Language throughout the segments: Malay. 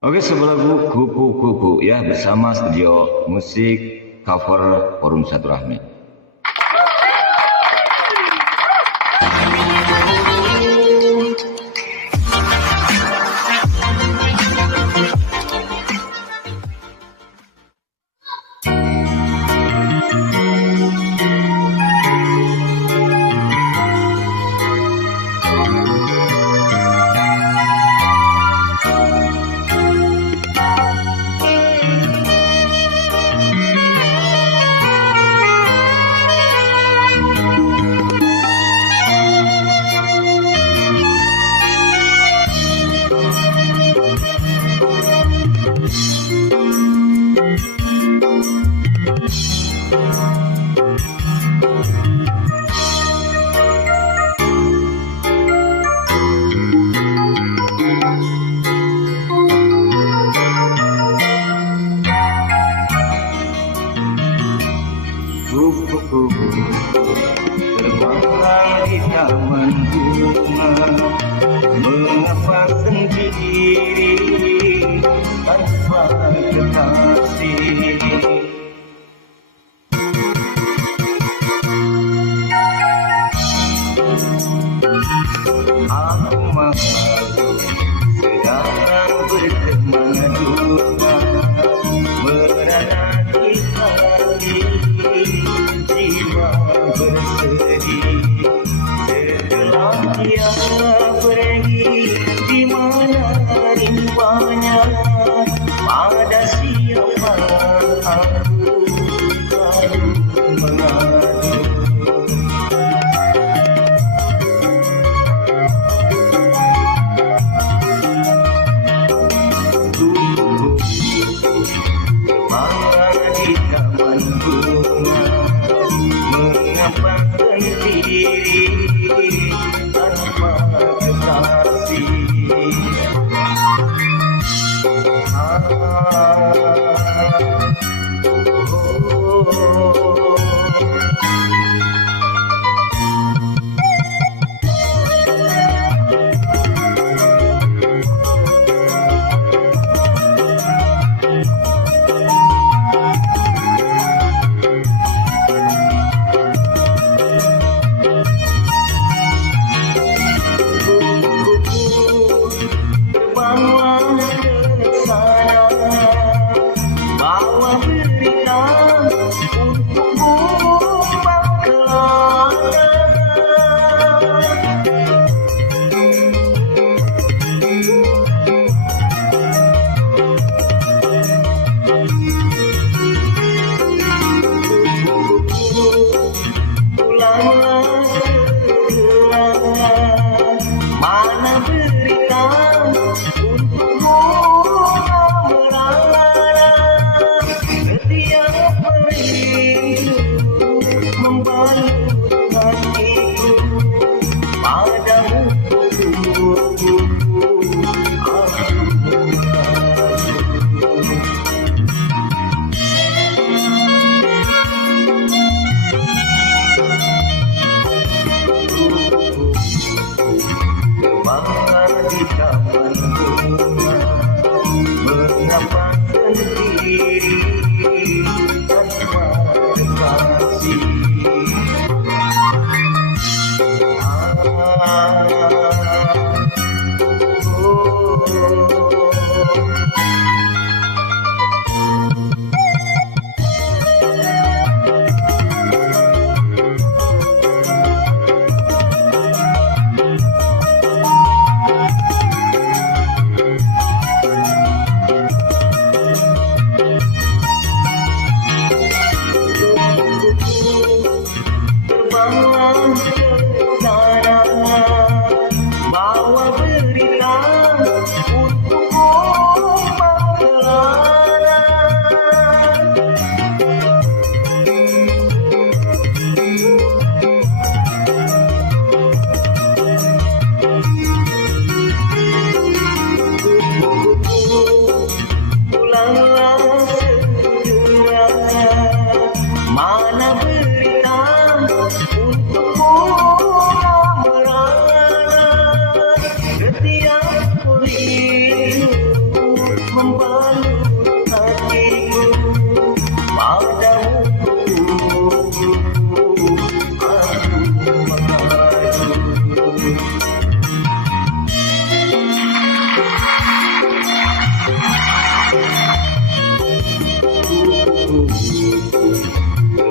Oke, sebuah lagu Kupu-Kupu ya bersama studio musik cover Forum Silaturahmi. Kupu-kupu terbang di taman bunga, mengapa sendiri tanpa kekasih? Aku malu sedang berteman duka, menanti hati jiwa bersedih. Setelah dia pergi, di mana rimbanya, pada siapa aku lalu mengadu. Mengapa sendiri tanpa kekasih? membalut hatiku padamu aku mengadu.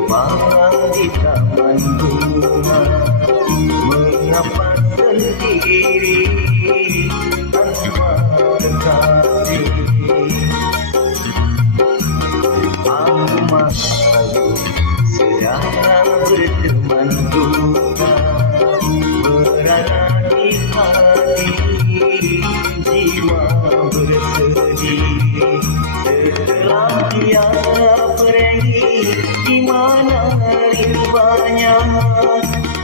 Berbaring di taman bunga, mengapa sendiri tanpa kekasih? Aku malu sedang berteman duka, berada di hati jiwa bersedih. Setelah dia pergi, di mana ribanya?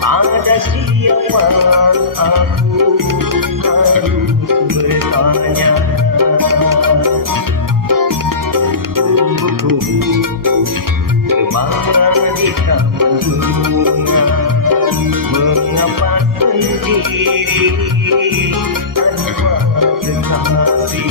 Ada siapa aku harus bertanya. Berbaring di taman bunga, mengapa sendiri tanpa kekasih?